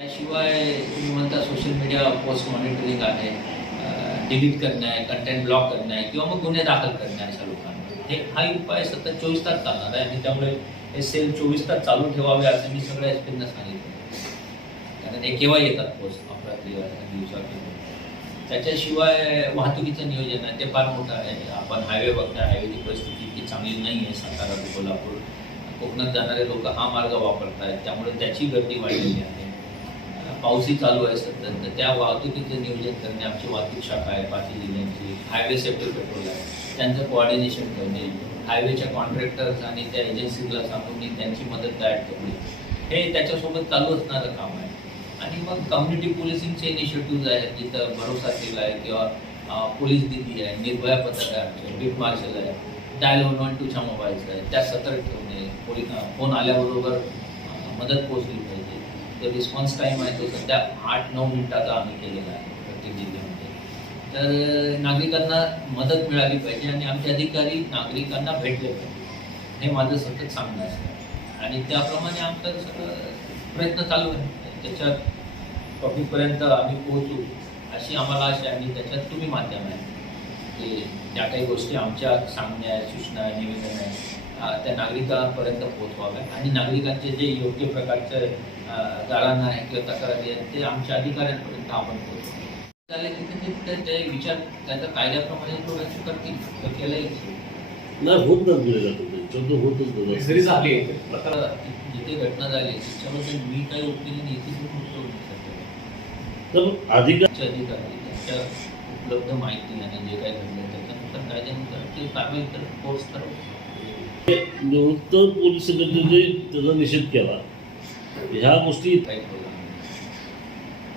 त्याशिवाय तुम्ही म्हणता सोशल मीडिया पोस्ट मॉनिटरिंग आहे डिलीट करणे आहे कंटेंट ब्लॉक करणे आहे किंवा मग गुन्हे दाखल करणे आहे अशा लोकांना. हे हा उपाय सतत चोवीस तास चालणार आहे आणि त्यामुळे हे सेल चोवीस तास चालू ठेवावे असं मी सगळ्या एस सांगितलं. कारण हे केव्हा येतात पोस्ट अपरात्री दिवसात. त्याच्याशिवाय वाहतुकीचं नियोजन आहे ते फार मोठं आहे. आपण हायवे बघता हायवेची परिस्थिती इतकी चांगली नाही आहे सातारा ते कोल्हापूर कोकणात जाणारे लोक हा मार्ग वापरत आहेत त्यामुळे त्याची गर्दी वाढलेली आहे. पाऊसही चालू आहे सतत तर त्या वाहतुकीचं नियोजन करणे आमची वाहतूक शाखा आहे पाठी जिल्ह्यांची. हायवे सेफ्टी पेट्रोल आहे. त्यांचं कोऑर्डिनेशन करणे. हायवेच्या कॉन्ट्रॅक्टर्स आणि त्या एजन्सीला सांगून त्यांची मदत गाईड करणे. हे त्याच्यासोबत चालू असणारं काम आहे. आणि मग कम्युनिटी पोलिसिंगचे इनिशिएटिव्ह आहेत. जिथं भरोसा केला आहे किंवा पोलीस दिदी आहे निर्भया पथक आहे बीट मार्शल आहे. डायल वन वन टूच्या मोबाईल्स आहे त्या सतर्क ठेवणे. पोलीस फोन आल्याबरोबर मदत पोहोचली पाहिजे. तो रिस्पॉन्स टाईम आहे तो सध्या आठ नऊ मिनिटाचा आम्ही केलेला आहे प्रत्येक जिल्ह्यामध्ये. तर नागरिकांना मदत मिळाली पाहिजे आणि आमचे अधिकारी नागरिकांना भेटले पाहिजे. हे माझं सतत सांगणं असतं आणि त्याप्रमाणे आमचं सगळं प्रयत्न चालू आहे. त्याच्यात पब्लिकपर्यंत आम्ही पोहोचू अशी आम्हाला आशा आहे. आणि त्याच्यात तुम्ही माध्यम आहे की ज्या काही गोष्टी आमच्या सांगण्या सूचना निवेदन आहे त्या नागरिकांपर्यंत पोहोचवाव्या आणि नागरिकांचे जे योग्य प्रकारचे गाळांना आहे किंवा तक्रारी आहेत ते आमच्या अधिकाऱ्यांपर्यंत आपण पोहोचवू. की ते- विचार त्यांच्या कायद्याप्रमाणे करतील तर नाही होत ना गेलेला तो त्यांच्यावर होतच बघा जरी झाली जिथे घटना झाली त्याच्याबद्दल मी काही इथे सुरू तर अधिकार त्यांचे अधिकारी त्यांच्या उपलब्ध माहिती आणि जे काही घडलं त्याच्यानुसार कायद्यानुसार ते कारवाई कर कोर्स करत निवृत्त पोलीस जे त्याचा निषेध केला. ह्या गोष्टी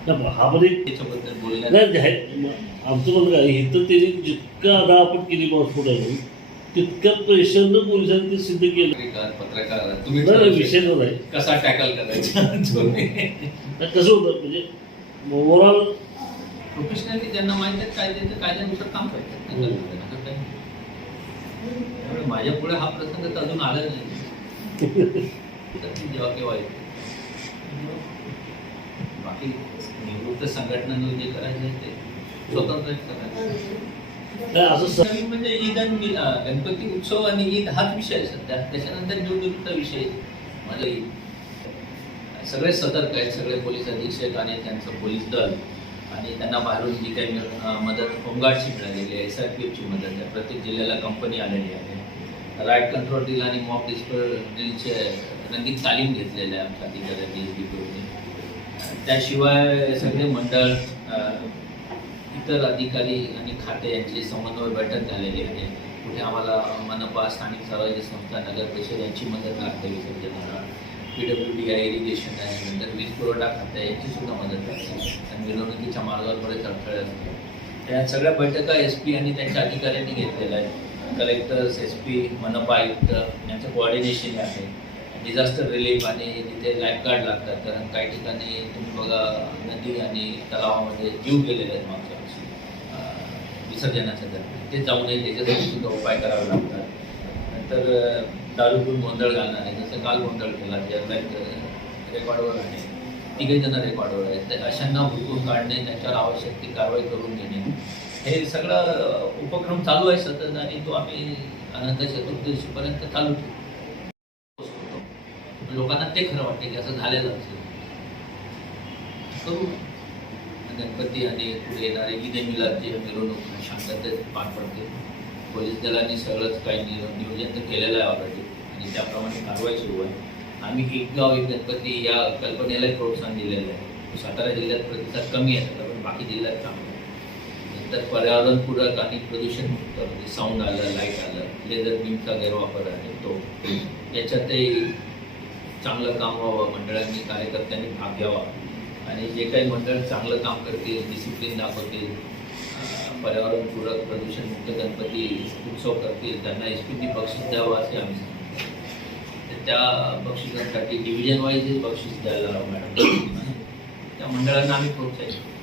हा त्याच्याबद्दल नाही आमचं म्हणणं काय इथं त्यांनी जितका आधा आपण केली पासपोर्ट तितक्या प्रेशरनं पोलिसांनी ते सिद्ध केलं. पत्रकार तुम्ही विषय. नाही. कसा टॅकल करायचा? कसं होतं म्हणजे ओव्हरऑल प्रोफेशनली ज्यांना माहिती आहे कायद्याचं कायद्यानुसार काम करतात हम्म. असं काही नाही. त्यामुळे माझ्या पुढे हा प्रसंग तर अजून आला नाही. जेव्हा केव्हा येते. बाकी निवृत्त संघटनांनी जे करायचं ते स्वतंत्र करायचं नवीन म्हणजे ईद आणि गणपती उत्सव आणि ईद हाच विषय सध्या. त्याच्यानंतर निवडणुकीचा विषय माझा सगळे सतर्क आहेत सगळे पोलीस अधीक्षक आणि त्यांचं पोलीस दल. आणि त्यांना बाहेरून जी काही मदत होमगार्डची मिळालेली आहे एस आर पी एफची मदत आहे. प्रत्येक जिल्ह्याला कंपनी आलेली आहे. राईट कंट्रोल ड्रिल आणि मॉक डिस्पर ड्रिलचे रंगीत तालीम घेतलेल्या आहे आमच्या अधिकाऱ्यांनी एस डी त्याशिवाय सगळे मंडळ इतर अधिकारी आणि खाते यांची समन्वय बैठक झालेली आहे. कुठे आम्हाला मनपा स्थानिक स्वराज्य संस्था नगर परिषद यांची मदत लागते विसर्जनाला. पी डब्ल्यू डी आहे इरिगेशन आहे नंतर वीज पुरवठा खाते आहे याची सुद्धा मदत लागते आणि मिरवणुकीच्या मार्गावर बरेच अडथळे असतात त्या सगळ्या बैठका एस पी आणि त्यांच्या अधिकाऱ्यांनी घेतलेल्या आहेत. कलेक्टर्स एस पी मनपा आयुक्त यांचं कोऑर्डिनेशन आहे. डिझास्टर रिलीफ आणि तिथे लाईफगार्ड लागतात. कारण काही ठिकाणी तुम्ही बघा नदी आणि तलावामध्ये जीव गेलेले आहेत मागच्या वर्षी. विसर्जनाच्या दरम्यान. ते जाऊ नये त्याच्यासाठी सुद्धा उपाय करावे लागतात. नंतर अं, गोंधळ घालणार आहे जसं काल गोंधळ केला ज्याला रेकॉर्डवर आहे. तिघे जण रेकॉर्डवर आहेत. तर अशांना हुडकून काढणे त्यांच्यावर आवश्यक ती कारवाई करून घेणे. हे सगळं उपक्रम चालू आहे सतत आणि तो आम्ही अनंत चतुर्दशीपर्यंत चालू ठेवतो. लोकांना ते खरं वाटते की असं झालेलं असेल. करू. गणपती आणि पुढे येणारे ईद मिलादची मिरवणूक शांततेत पार पडते. पोलीस दलांनी सगळंच काही नियोजन तर केलेलं आहे ऑलरेडी आणि त्याप्रमाणे कारवाई सुरू आहे. आम्ही एक गाव एक गणपती या कल्पनेलाही प्रोत्साहन दिलेलं आहे. सातारा जिल्ह्यात प्रतिसाद कमी आहे पण बाकी जिल्ह्यात चांगलं आहे. नंतर पर्यावरणपूरक आणि प्रदूषण म्हणजे साऊंड आलं लाइट आलं लेझर बीमचा गैरवापर आहे तो. याच्यातही चांगलं काम व्हावं मंडळांनी कार्यकर्त्यांनी भाग घ्यावा. आणि जे काही मंडळ चांगलं काम करतील डिसिप्लिन दाखवतील पर्यावरणपूरक प्रदूषणमुक्त गणपती उत्सव करतील त्यांना एस पीनी बक्षीस द्यावं असे आम्ही त्या बक्षिसांसाठी डिव्हिजन वाईज बक्षीस द्यायला मॅडम त्या मंडळांना आम्ही प्रोत्साहित